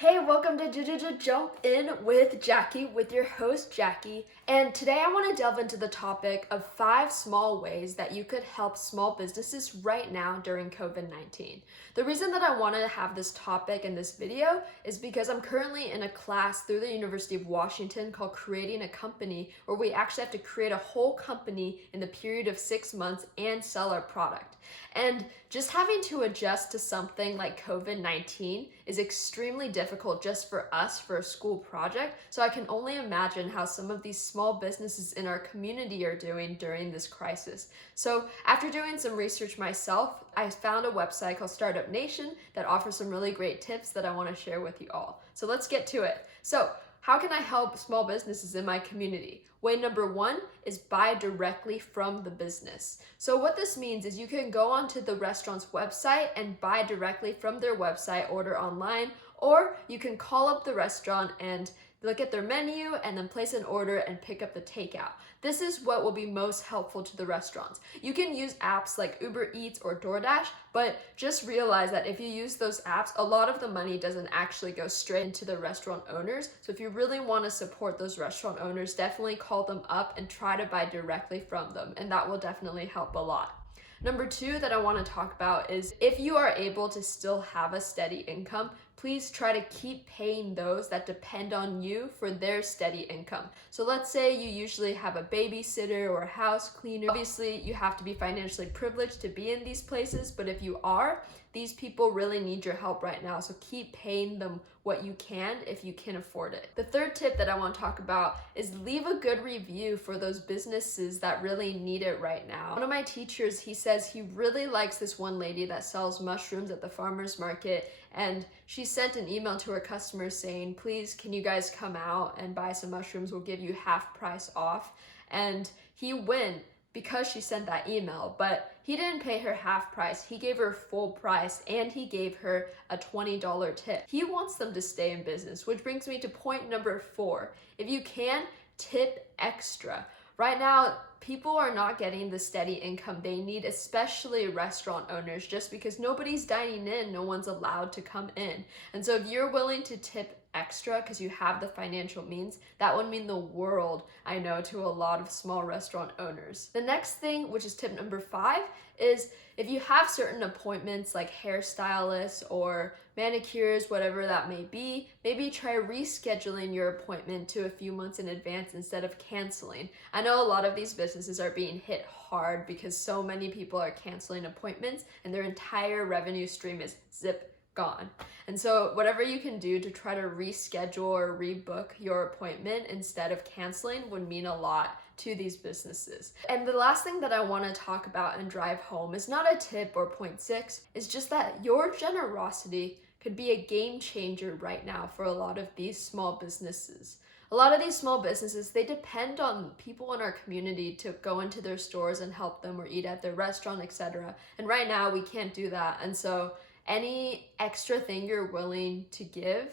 Hey, welcome to Jump In with Jackie, with your host Jackie. And today I want to delve into the topic of 5 small ways that you could help small businesses right now during COVID-19. The reason that I want to have this topic in this video is because I'm currently in a class through the University of Washington called Creating a Company, where we actually have to create a whole company in the period of 6 months and sell our product. And just having to adjust to something like COVID-19 is extremely difficult just for us for a school project. So I can only imagine how some of these small businesses in our community are doing during this crisis. So after doing some research myself, I found a website called Startup Nation that offers some really great tips that I want to share with you all. So let's get to it. So how can I help small businesses in my community? Way number 1 is buy directly from the business. So what this means is you can go onto the restaurant's website and buy directly from their website, order online, or you can call up the restaurant and look at their menu and then place an order and pick up the takeout. This is what will be most helpful to the restaurants. You can use apps like Uber Eats or DoorDash, but just realize that if you use those apps, a lot of the money doesn't actually go straight into the restaurant owners. So if you really want to support those restaurant owners, definitely call them up and try to buy directly from them, and that will definitely help a lot. Number 2 that I want to talk about is if you are able to still have a steady income, please try to keep paying those that depend on you for their steady income. So let's say you usually have a babysitter or a house cleaner. Obviously, you have to be financially privileged to be in these places, but if you are, these people really need your help right now. So keep paying them what you can if you can afford it. The third tip that I want to talk about is leave a good review for those businesses that really need it right now. One of my teachers, he says he really likes this one lady that sells mushrooms at the farmer's market, and she sent an email to her customers saying, please, can you guys come out and buy some mushrooms? We'll give you half price off. And he went because she sent that email, but he didn't pay her half price. He gave her full price and he gave her a $20 tip. He wants them to stay in business, which brings me to point number 4. If you can, tip extra. Right now, people are not getting the steady income they need, especially restaurant owners, just because nobody's dining in, no one's allowed to come in. And so if you're willing to tip extra because you have the financial means, that would mean the world, I know, to a lot of small restaurant owners. The next thing, which is tip number 5, is if you have certain appointments like hairstylists or manicures, whatever that may be, maybe try rescheduling your appointment to a few months in advance instead of canceling. I know a lot of these businesses are being hit hard because so many people are canceling appointments and their entire revenue stream is gone. And so whatever you can do to try to reschedule or rebook your appointment instead of canceling would mean a lot to these businesses. And the last thing that I want to talk about and drive home is not a tip or point 6, it's just that your generosity could be a game changer right now for a lot of these small businesses. A lot of these small businesses, they depend on people in our community to go into their stores and help them or eat at their restaurant, etc. And right now we can't do that. And so any extra thing you're willing to give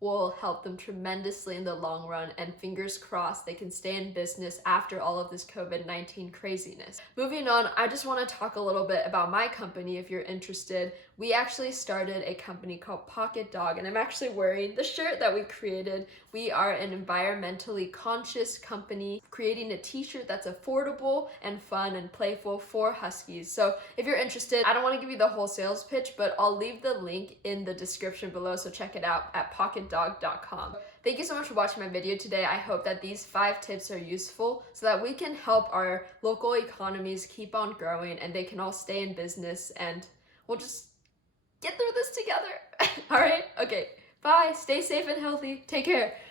will help them tremendously in the long run, and fingers crossed they can stay in business after all of this COVID-19 craziness. Moving on, I just want to talk a little bit about my company if you're interested. We actually started a company called Pocket Dog, and I'm actually wearing the shirt that we created. We are an environmentally conscious company creating a t-shirt that's affordable and fun and playful for Huskies. So if you're interested, I don't want to give you the whole sales pitch, but I'll leave the link in the description below, so check it out at pocketdog.com. Thank you so much for watching my video today. I hope that these 5 tips are useful so that we can help our local economies keep on growing and they can all stay in business, and we'll just get through this together. All right? Okay. Bye. Stay safe and healthy. Take care.